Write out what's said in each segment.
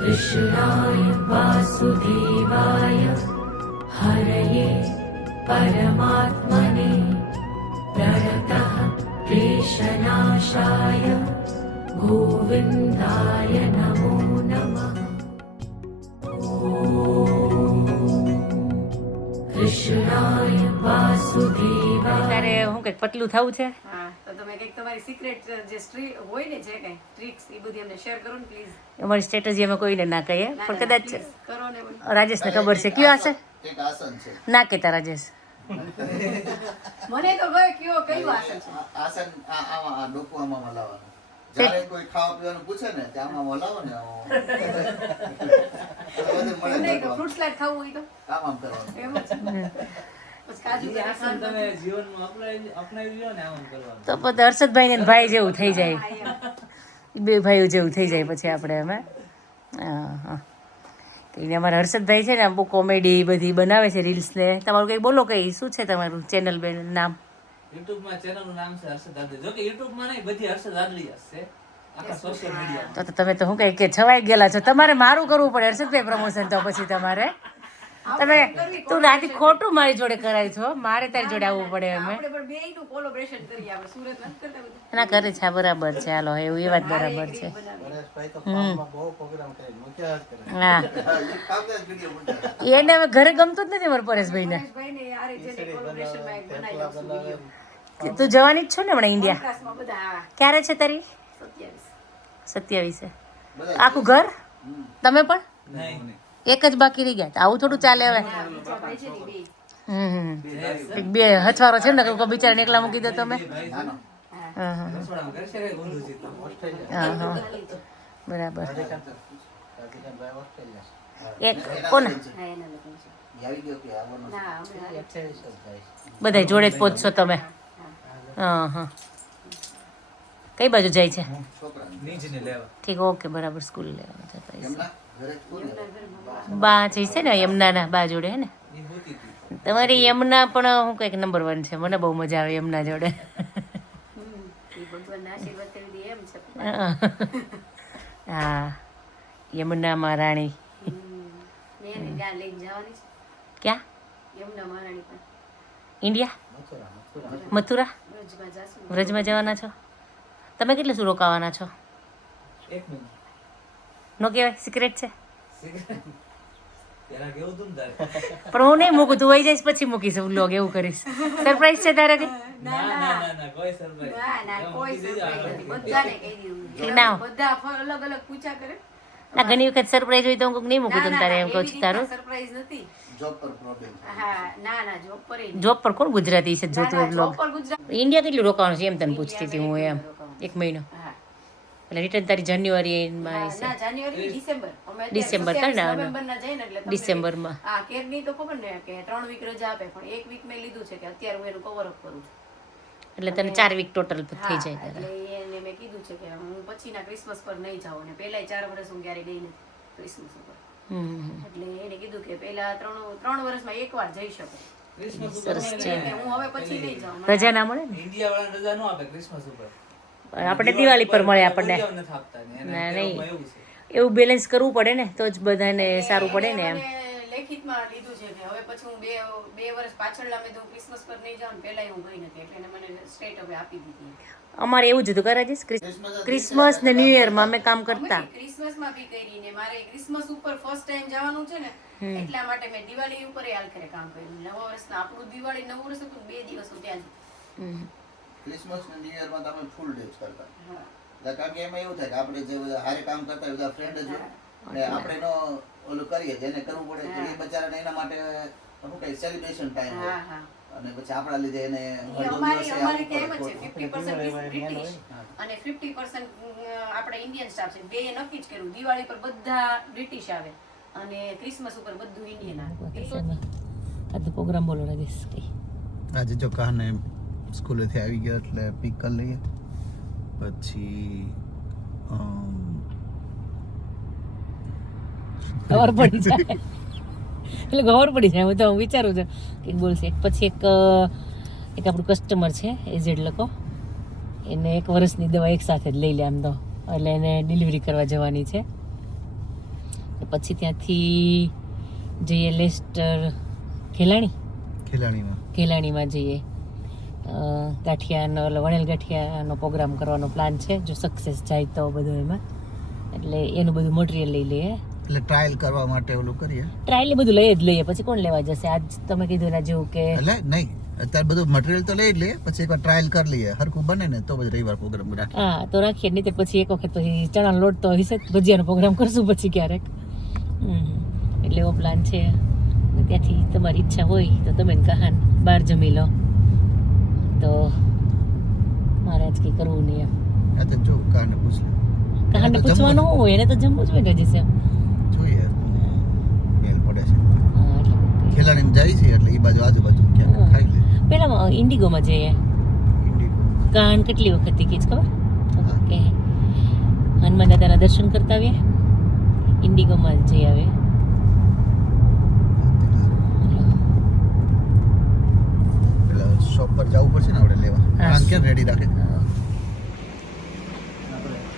कृष्णाय वासुदेवाय हरये परमात्मने प्रणतः क्लेशनाशाय गोविन्दाय नमो नमः कृष्णाय वासुदेवाय તારે હું કઈક પતલું થવું છે હા તો તમે કંઈક તમારી સિક્રેટ જે સ્ટ્રી હોય ને જે કંઈ ટ્રિક્સ એ બધી અમને શેર કરો ને પ્લીઝ અમારી સ્ટ્રેટેજી અમે કોઈને ના કહીએ પણ કદાચ કરો ને. રાજેશને ખબર છે. કયો આસન એક આસન છે. ના કહેતા રાજેશ. મને તો ભાઈ કયો કયું આસન છે? આસન આ આ ડોકું આમાં હલાવવાનું જ્યારે કોઈ ખાવા પીવાનું પૂછે ને ત્યાં આમાં ને. ફ્રૂટ સલાડ ખાવું હોય તો? આમ આમ કરવાનું. તો પછી હર્ષદભાઈ ને ભાઈ જેવું થઈ જાય. બે ભાઈઓ જેવું થઈ જાય પછી આપણે અમે હા? હા એને અમારા હર્ષદભાઈ છે ને આમ બહુ કોમેડી બધી બનાવે છે રીલ્સ ને તમારું કંઈ બોલો કંઈ? શું છે તમારું ચેનલ બેન નામ? યુટ્યુબમાં ચેનલનું નામ છે હર્ષદ આદરી જો કે યુટ્યુબમાં નહીં બધી હર્ષદ આદરી હશે આખા સોશિયલ મીડિયા તો તો તમે તો શું કઈ કે છવાઈ ગયેલા છો. તમારે મારું કરવું પડે હર્ષદભાઈ પ્રમોશન તો પછી તમારે. તમે તું રાતે ખોટું મારી જોડે કરાય છો. મારે તારી જોડે આવવું પડે અમે. આપણે પણ બેયનું કોલોબ્રેશન કરીએ આપણે. સુરત નથી કરતા બધા. ના કરે છે બરાબર છે. હાલો એવું એ વાત બરાબર છે. હા. એને હવે ઘરે ગમતું જ નથી મારા આપશું વીડિયો તું જવાની જ છો ને હમણાં ઇન્ડિયા ક્યારે છે તારી? સત્યાવીસે. આખું ઘર? તમે પણ? નહીં. એક જ બાકી રહી ગયા આવું થોડું ચાલે હવે. હમ. બે હથવારો છે ને કોઈ બિચારાને એકલા મૂકી દો તમે. બરાબર. એક કોને? બધા જોડે જ પહોંચશો તમે. હા હા. કઈ બાજુ જાય છે? ઠીક ઓકે બરાબર સ્કૂલ લેવા જતા બા જે છે ને, યમુનાના બા જોડે હે ને. તમારી યમુના પણ હું કંઈક નંબર વન છે. મને બહુ મજા આવે યમુના જોડે. હા. યમુના મહારાણી ક્યાં? ઇન્ડિયા? મથુરા? વ્રજમાં જવાના છો? તમે કેટલે શું રોકાવાના છો? એક મિનિટ. નો કહેવાય સિક્રેટ છે પણ હું નહીં મૂકું તું વહી જઈશ પછી મૂકીશ વ્લોગ એવું કરીશ સરપ્રાઈઝ છે તારે કઈ ના ના ના ના કોઈ સરપ્રાઈઝ ના ના કોઈ surprise? નથી બધાને કહી દીધું ના. બધા ફ- અલગ અલગ પૂછા કરે ના ઘણી વખત સરપ્રાઈઝ હોય તો હું નહીં મૂકું તને તારે એમ કહું છું તારું સરપ્રાઈઝ નથી જોબ પર પ્રોબ્લેમ છે હા ના ના જોબ પર ય નહીં. જોબ પર કોણ ગુજરાતી છે જોતું ઇન્ડિયા કેટલું રોકાવાનું છે એમ તને પૂછતી હતી હું એમ એક મહિનો એટલે રિટર્ન તારી જાન્યુઆરીમાં ના જાન્યુઆરી ડિસેમ્બર અમે ડિસેમ્બર 27 ને, ના, ના. નવેમ્બરના જઈએ ને એટલે ડિસેમ્બરમાં. હા કેરની તો ખબર ને કે ત્રણ વીક રજા આપે પણ એક વીક મેં લીધું છે કે અત્યારે હું એનું કવર અપ કરું છું. એટલે તને ચાર વીક ટોટલ થઈ જાય તારા. એટલે એને મેં કીધું છે કે હું પછીના ક્રિસમસ પર નહીં જાઉં અને પહેલાય ચાર વર્ષ હું ક્યારે ગઈ નથી ક્રિસમસ ઉપર. એટલે એને કીધું કે પહેલા ત્રણ ત્રણ વર્ષમાં એકવાર જઈ શકું. સરસ છે. હું હવે પછી નહીં જાઉં. રજા ના મળે ને? ઇન્ડિયા વાળા રજા ન આપે ક્રિસમસ ઉપર. આપણે દિવાળી પર મળે આપણને. ને નહીં. એવું બેલેન્સ કરવું પડે ને તો જ બધાને સારું પડે ને એમ. લેખિતમાં લીધું છે કે હવે પછી હું બે બે વર્ષ પાછળના મેં તો ક્રિસમસ પર નહીં જાઉં ને પહેલાંય હું ગઈ નથી એટલે મને સ્ટેટ હવે આપી દીધી. અમારે એવું જ હતું કરે ક્રિસમસ ને ન્યુ યરમાં અમે કામ કરતા. ક્રિસમસમાં બી કરી ને મારે ક્રિસમસ ઉપર ફર્સ્ટ ટાઈમ જવાનું છે ને એટલા માટે મેં દિવાળી ઉપર હાલ કરે કામ કર્યું. નવા વર્ષના આપણું દિવાળી નવું વર્ષ હતું બે દિવસ ત્યાં જ. હમ. ક્રિસમસ ને ન્યુ યરમાં તમે ફૂલ ડેજ કરતા. હા. એટલે કારણ કે એમાં એવું થાય કે આપણે જે બધા હારે કામ કરતા હોય બધા ફ્રેન્ડ જ હોય. અને આપણે એનો ઓલું કરીએ જેને કરવું પડે. તો એ બચારાને એના માટે શું કહે સેલિબ્રેશન ટાઈમ હોય. અને પછી આપણા લીધે એને અમારી અમારી છે બ્રિટિશ. અને ફિફ્ટી પર્સન્ટ આપણે ઇન્ડિયન સ્ટાફ છે. બે નક્કી જ કર્યું. દિવાળી પર બધા બ્રિટિશ આવે અને ક્રિસમસ ઉપર બધું ઇન્ડિયન આવે. આ તો પ્રોગ્રામ બોલો રાજેશ આજે જો કાને સ્કૂલેથી આવી ગયા એટલે પિક કરી લઈએ. પછી ખબર પડી જાય. એટલે ખબર પડી જાય. હું તો વિચારું છું કે બોલશે પછી એક એક આપણું કસ્ટમર છે એઝેડ લોકો. એને એક વર્ષની દવા એક સાથે જ લઈ લે આમ તો. એટલે એને ડિલિવરી કરવા જવાની છે. પછી ત્યાંથી જઈએ લેસ્ટર ખેલાણી? ખેલાણીમાં. ખેલાણીમાં જઈએ. ગાંઠિયાનો એટલે વણેલ ગાંઠિયાનો પ્રોગ્રામ કરવાનો પ્લાન છે. જો સક્સેસ જાય તો બધું એમાં. એટલે એનું બધું મટીરિયલ લઈ લઈએ. એટલે ટ્રાયલ કરવા માટે ઓલું કરીએ? ટ્રાયલ બધું લઈ જ લઈએ. પછી કોણ લેવા જશે? આજ તમે કીધું એના જેવું કે એટલે નહીં. અત્યારે બધું મટીરિયલ તો લઈ જ લઈએ. પછી એકવાર ટ્રાયલ કરી લઈએ. હરખું બને ને તો પછી રવિવાર પ્રોગ્રામ રાખીએ હા તો રાખીએ. નહીં પછી એક વખત પછી ચણાનો લોટ તો હશે ભજીયાનો પ્રોગ્રામ કરશું પછી ક્યારેક. એટલે એવો પ્લાન છે. ત્યાંથી તમારી ઈચ્છા હોય તો તમે કહાન બહાર જમી લો. તો મારે આજ કંઈ કરવું નહીં એમ. તો જો કાને પૂછ લે. તો પૂછવાનું હોય એને તો જમવું જ હોય હજી સેમ. જોઈએ મેલ પડે છે. એટલે ખેલાણી જાય. છે એટલે એ બાજુ આજુબાજુ ક્યાંક. ખાઈ લે. પેલા ઇન્ડિગોમાં જઈએ. ઇન્ડિગો. કાન કેટલી વખત કીચ ખબર? ઓકે. હનુમાન દાદાના દર્શન કરતા આવીએ. ઇન્ડિગોમાં જઈ આવે પેલા શોપ પર જવું પડશે ને આપણે લેવા. કારણ કે રેડી રાખે?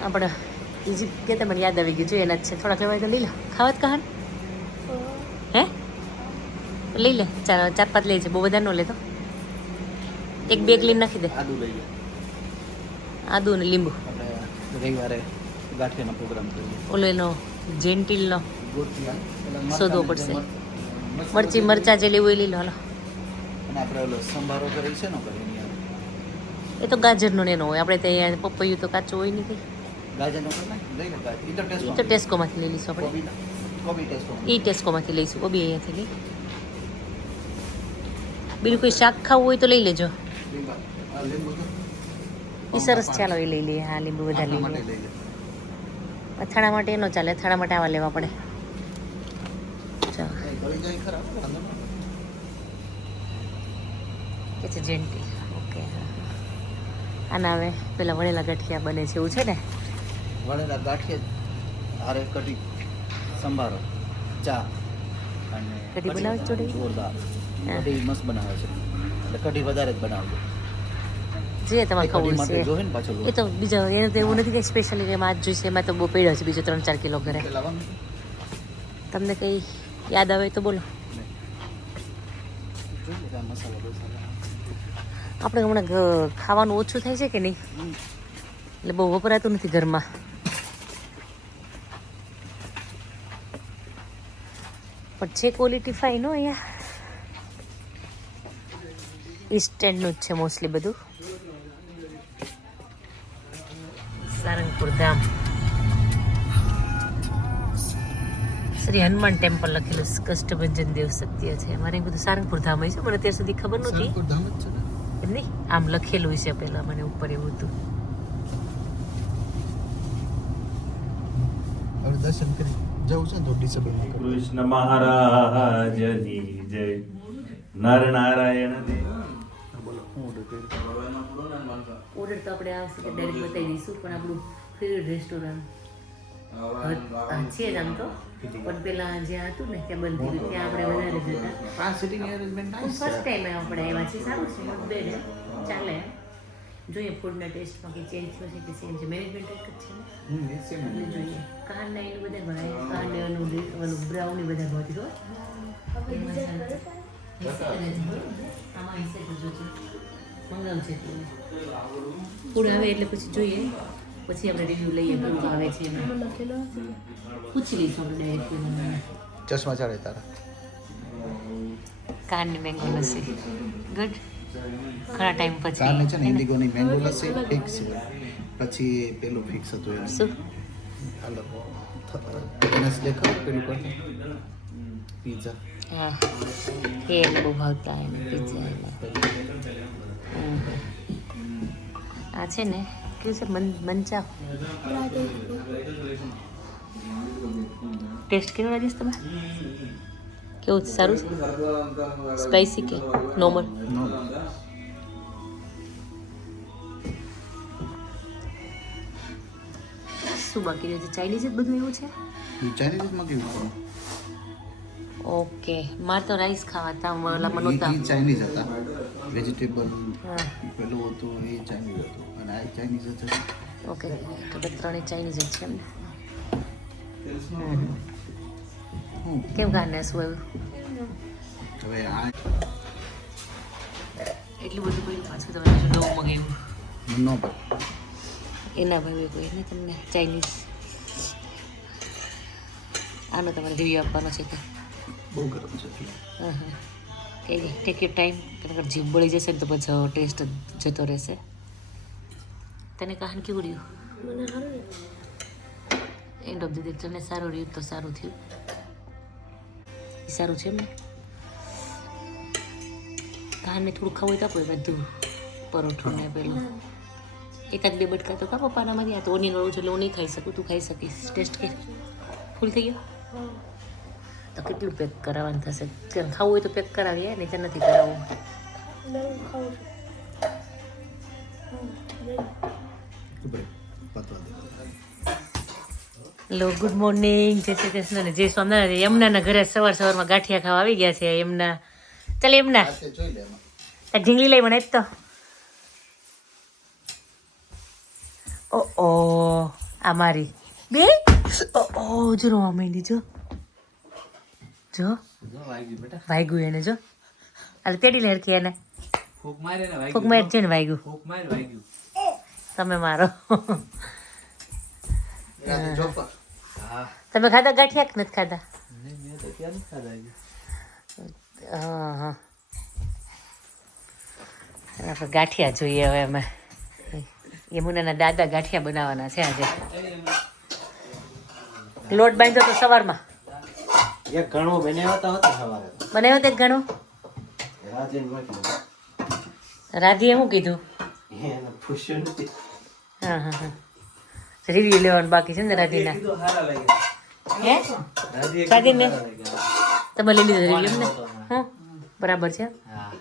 આપણે બીજી કે તમને યાદ આવી ગયું જોઈએ એના જ છે. થોડાક લેવાય તો લઈ લો. ખાવા જ કહાન? હે? લઈ લે. ચાર ચાર પાંચ લઈ છે બહુ બધા ન લેતો એક બેગ લઈને નાખી દે. આદુ લઈ લે. આદુ ને લીંબુ. આપણે રવિવારે ગાંઠિયાનો પ્રોગ્રામ કરીએ. ઓલો એનો જેન્ટિલનો શોધવો પડશે. મરચી મરચા જે લેવું એ લઈ લો. હાલો. અને આપણે ઓલો સંભારો કરી છે ને કરી એ તો ગાજરનો ને એનો હોય. આપણે ત્યાં પપૈયું તો કાચું હોય નથી. ગાજરનો લઈ લે ગાજર. તો ટેસ્કોમાંથી લઈ લઈશું આપણે. કોબી ટેસ્ટમાં. એ ટેસ્કોમાંથી લઈશું. ઓ બી અહીંયાથી લઈ. બીજું કોઈ શાક ખાવું હોય તો લઈ લેજો. એ સરસ ચાલો એ લઈ લઈએ. હા લીંબુ બધા લઈ લઈએ. અથાણા માટે એનો ચાલે. અથાણા માટે આવા લેવા પડે. ચાલો એ ગળી જાય ખરા, વાંધો નહીં. કે છે જેન્ટી. ઓકે. આના હવે પેલા વણેલા ગઠિયા બને છે એવું છે ને? વળેલા ગાંઠિયા હારે કઢી સંભારો ચા અને કઢી બનાવે છે? જોરદાર. કઢી મસ્ત બનાવે છે. એટલે કઢી વધારે જ બનાવજો. જે તમારે ખબર છે. એ તો બીજા એને તો એવું નથી કે સ્પેશિયલી કે જ જોઈશે એમાં તો બહુ પડ્યો છે બીજો ત્રણ ચાર કિલો ઘરે. તમને કંઈ યાદ આવે તો બોલો. મસાલો. આપણે હમણાં ખાવાનું ઓછું થાય છે કે નહીં? એટલે બહુ વપરાતું નથી ઘરમાં. પણ છે ક્વોલિટી ફાઇન અહીંયા. ઇસ્ટેન્ડનું જ છે મોસ્ટલી બધું. સારંગપુર ધામ. શ્રી હનુમાન ટેમ્પલ લખેલું કષ્ટભંજન દેવ સત્ય છે. મારે એ બધું સારંગપુર ધામ હોય છે. મને અત્યાર સુધી ખબર નહોતી. નહીં આમ લખેલું છે પેલા મને ઉપર એવું હતું. દર્શન કરી જવું છે તો ડિસેબલ કૃષ્ણ મહારાજની જય. નર નારાયણ ઓર્ડર તો આપણે આવશે કે ડાયરેક્ટ બતાવી દઈશું પણ આપણું ફેવરેટ રેસ્ટોરન્ટ છે જ આમ તો. પણ પેલા જ્યાં હતું ને ત્યાં બંધ થયું ત્યાં આપણે વધારે જતા આ sitting arrangement nice first time આપણે આવ્યા છે સારું છે નોટ બેડ ચાલે. જોઈએ ફૂડના ટેસ્ટમાં કે ચેન્જ થયો છે કે સેમ છે. મેનેજમેન્ટ એક જ છે ને? જોઈએ. કાનના એનું બધા ભાવે કાનને એનું ઓલું ઓલું એ બધા ભાવતી હોય એમાં આમાં તો જોજો મંગાવશે તું ફૂડ આવે એટલે પછી જોઈએ. પછી આપણે રિવ્યુ લઈએ કેવું આવે છે પૂછી લઈશું આપણે ડાયરેક્ટ ચશ્મા ચાલે તારા? કાનની મેંગો લસ્સી. ગુડ ઘણા ટાઈમ પછી. કારને છે ને ઇન્ડિગોની મેંગો લસ્સી ફિક્સ છે. પછી પેલું ફિક્સ હતું એનું શું? હાલો. ગણેશ દેખાવ પેલું કર પીઝા હા. એ બહુ ભાવતા એને પિઝા આ છે ને કેવું છે, મન મંચા ટેસ્ટ કેવો લાગીશ તમે કેવું સારું છે? સ્પાઇસી કે નોર્મલ શું બાકી રહે છે? ચાઇનીઝ જ બધું એવું છે? ચાઇનીઝમાં કેવું હતું ઓકે. મારે તો રાઈસ ખાવા હતા ઓલામાં નહોતા એ ચાઇનીઝ હતા. વેજીટેબલ હા. પેલું હતું એ ચાઇનીઝ હતું. અને આ ચાઇનીઝ હતું. ઓકે. તો બે ત્રણેય ચાઇનીઝ જ છે એમ કેમ ગાને શું આવ્યું હવે આ એટલું બધું કોઈ પાછું તમે નવું મગાવ્યું? નો એના ભાઈ કોઈ ને તમને ચાઇનીઝ આનો તમારે રિવ્યુ આપવાનો છે તો બહુ ગરમ છે. ટેક યુ ટાઈમ કારણ જીભ બળી જશે ને તો પછી ટેસ્ટ જતો રહેશે. તને કહાન કેવું રહ્યું? એન્ડ ઓફ ધી ડે તને સારું રહ્યું તો સારું થયું. સારું છે એમ ને? થોડું ખાવું તો આપણે બધું. પરોઠું ને પેલું. એકાદ બે બટકા તો કા પપ્પાના મારી. આ તો ઓની નળું છે એટલે હું નહીં ખાઈ શકું. તું ખાઈ શકીશ. ટેસ્ટ કે ફૂલ થઈ ગયો? તો કેટલું પેક કરાવવાનું થશે? કે ખાવું હોય તો પેક કરાવીએ નહીં તો નથી કરાવવું? હેલો ગુડ મોર્નિંગ જય શ્રી કૃષ્ણ ને જય સ્વામિનારાયણ. યમુનાના ઘરે સવાર સવારમાં ગાંઠિયા ખાવા આવી ગયા છે યમુના. ચાલ યમુના. જોઈ લે એમાં તાર ઢીંગલી લઈ મને તો. ઓ ઓ આ મારી. બે? ઓ ઓ જો રોવા માંડી જો. જો વાગ્યું એને જો. અરે તેડી લેરખી એને. ફૂંક મારજે ને વાગ્યું. તમે મારો. તમે ખાધા ગાંઠિયા કે નથી ખાધા. હા હા. આપણે ગાંઠિયા જોઈએ હવે અમે. યમુનાના દાદા ગાંઠિયા બનાવવાના છે આજે. લોટ બાંધ્યો તો સવારમાં. એક ઘણું બનાવ્યો તો હતો સવારે. બનાવ્યો તે ઘણું? રાજેન મોકલ્યો શું કીધું? એને પૂછ્યું નથી. હા હા હા. રિવ્યુ લેવાનું બાકી છે ને રાધીના. રાધીને હે. તમે લઈ લીધો રિવ્યુ ને? હા? બરાબર છે? હા.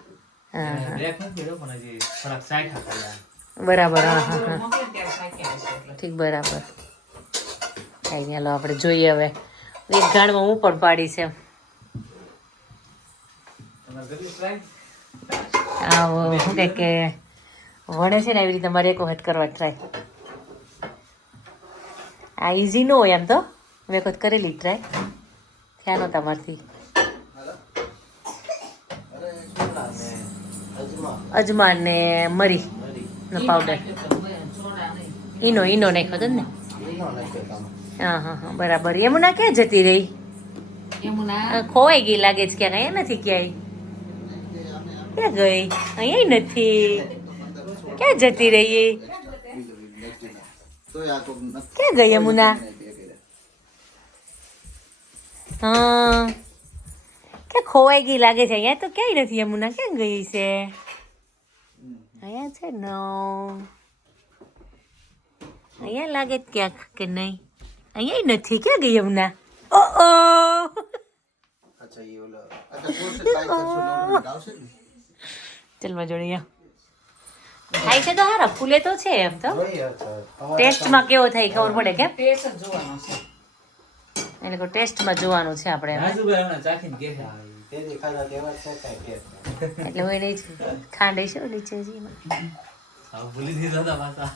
બરાબર હા હા હા. ઠીક બરાબર. કાંઈ નહીં હાલો આપણે જોઈએ હવે. એક ગાણમાં હું પણ પાડી છે. આવો શું કહે કે વણે છે ને એવી રીતે મારે એક વખત કરવા ટ્રાય આ ઇઝી ન હોય એમ તો. મેં વખત કરેલી ટ્રાય થયા નહોતા મારથી. અજમાન ને મરી નો પાવડર ઈનો ઈનો નાખ્યો હતો ને. હા હા હા બરાબર. યમુના ક્યાં જતી રહી? યમુના? ખોવાઈ ગઈ લાગે છે ક્યાંક અહીંયા નથી ક્યાંય? ક્યાં ગઈ? અહીંયા નથી. ક્યાં જતી રહી ક્યાં ગઈ યમુના? હા. ક્યાં ખોવાઈ ગઈ લાગે છે? અહીંયા તો ક્યાંય નથી યમુના. ક્યાં ગઈ છે? અહીંયા છે નો. અહીંયા લાગે ક્યાંક કે નહીં? અહીંયા નથી ક્યાં ગઈ હમણાં ઓ ઓ ચલમાં જોડીએ થાય છે તો હારા ફૂલે તો છે એમ તો. ટેસ્ટમાં કેવો થાય ખબર પડે કે ટેસ્ટમાં જોવાનું છે આપણે એમ. રાજુભાઈ હમણાં છે, છે એટલે હું નહીં ખાંડ હશે નીચે જ ભૂલી દીધા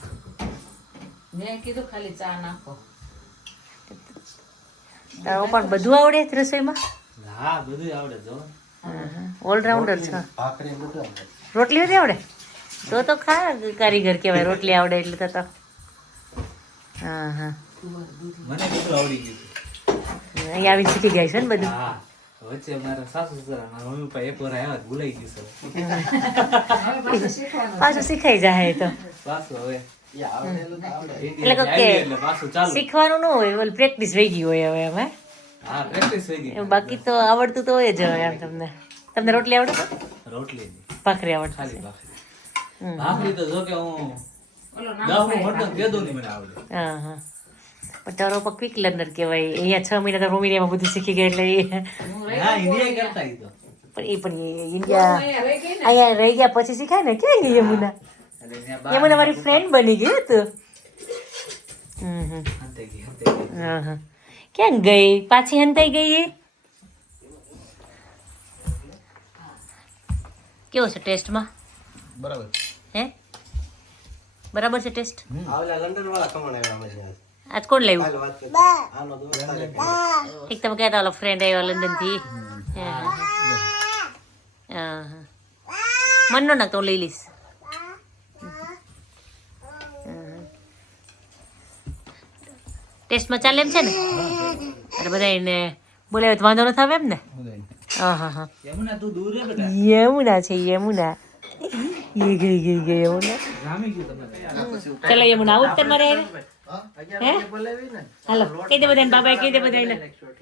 મેં કીધું ખાલી ચા નાખો. પણ બધું આવડે રસોઈમાં? હા બધું આવડે જો. ઓલરાઉન્ડર છે. ભાખરી બધું રોટલી નથી આવડે? તો તો ખા કારીગર કહેવાય રોટલી આવડે એટલે તો તો. હા હા મને બધું આવડી ગયું. અહીંયા આવીને શીખી ગયા છે ને બધું? હા વચ્ચે મારા સાસુ સસરા મારા મમ્મી પપ્પા એક વાર આવ્યા ભૂલાઈ ગયું સર પાછું શીખાઈ જાય તો. પાછું હવે એટલે કે- શીખવાનું ન હોય ઓલી પ્રેક્ટિસ થઈ ગઈ હોય હવે અમે હા? પ્રેક્ટિસ થઈ ગઈ. એમ બાકી તો આવડતું તો હોય જ હવે એમ તમને. તમને રોટલી આવડે? રોટલી ભાખરી આવડે. ખાલી ભાખરી. ભાખરી તો જો કે હું નહીં મને આવડે. હા હા. પણ તારો પર ક્વિક લર્નર કહેવાય. અહીંયા છ મહિના તો રૂમીરિયામાં બધું શીખી ગયા એટલે એ હા ઇન્ડિયા કરતા તો. પણ એ પણ એ ઇન્ડિયા અહીંયા રહી અહીંયા રહી ગયા પછી શીખાય ને? ક્યાં ગઈ યમુના? એટલે મને મારી ફ્રેન્ડ બની ગઈ તું. હા હા. ક્યાં ગઈ? પાછી હંતાઈ ગઈ એ કેવો છે ટેસ્ટમાં? બરાબર. હે? બરાબર છે ટેસ્ટ? આવલા લંડન વાળા કમણ આવ્યા મજા આજ. કોણ લાવ્યું? હાલ વાત કરી. આનો દોસ્ત એક તમે કહેતા ઓલો ફ્રેન્ડ આવ્યો લંડનથી મન નો નાખતો તો લઈ લઈશ. ટેસ્ટમાં ચાલે એમ છે ને અરે બધા એને બોલાવે તો વાંધો ન આવે એમ ને હા હા હા યમુના તું દૂર રે બેટા યમુના છે યમુના ये गई गई गई યમુના જામી ગયું તમે ચલો યમુના આવું જ તમારે હે હાલો કહી દે બધાને બાબાએ કહી દે બધાને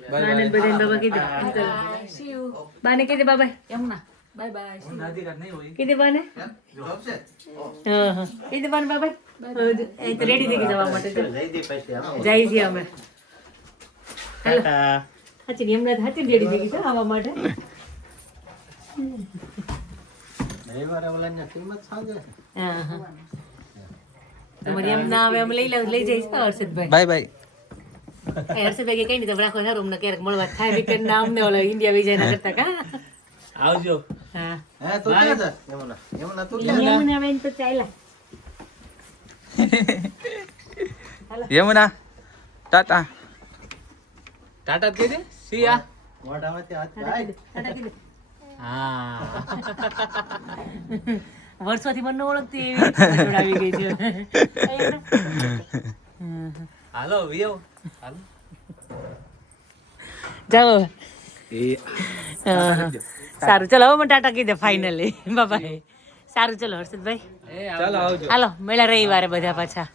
બાને ને બધાને બાબા કહી દે બાને કહી દે બાબા યમુના બાય બાય અધિકાર નહીં હોય. કહી બાને? જોબ છે? હા. હા કહી દે બાને બાબા? એ તો રેડી થઈ ગઈ જવા માટે જઈ દે પછી આમ. જાય છે અમે. હાલો. હાચી એમના હાચી રેડી થઈ ગઈ છે આવવા માટે. રવિવારે ઓલાની કિંમત સાંજે. હા હા. તમારી એમ ના આવે અમે લઈ લઉં લઈ જઈશ હો, હર્ષદભાઈ. Bye bye. હર્ષદભાઈ કઈ નહીં તમે રાખો સારું અમને ક્યારેક મળવા થાય વીકેન્ડ ના અમને ઓલા ઇન્ડિયા વિજય ના કરતા કા? આવજો. હા. હે તું ક્યાં જા યમુના. યમુના તું ક્યાં યમુના બેન તો ચાલ્યા. યમુના ટાટા. ટાટા કહી દે સિયા હાથ. હા. વર્ષોથી મને ઓળખતી એવી જોડાવી ગઈ છે. હાલો વિયો. હાલો. જાઓ. સારું ચલો. હવે મને ટાટા કહી દે ફાઇનલી બાબા સારું ચલો હર્ષદભાઈ. ચાલો મળ્યા રવિવારે બધા પાછા.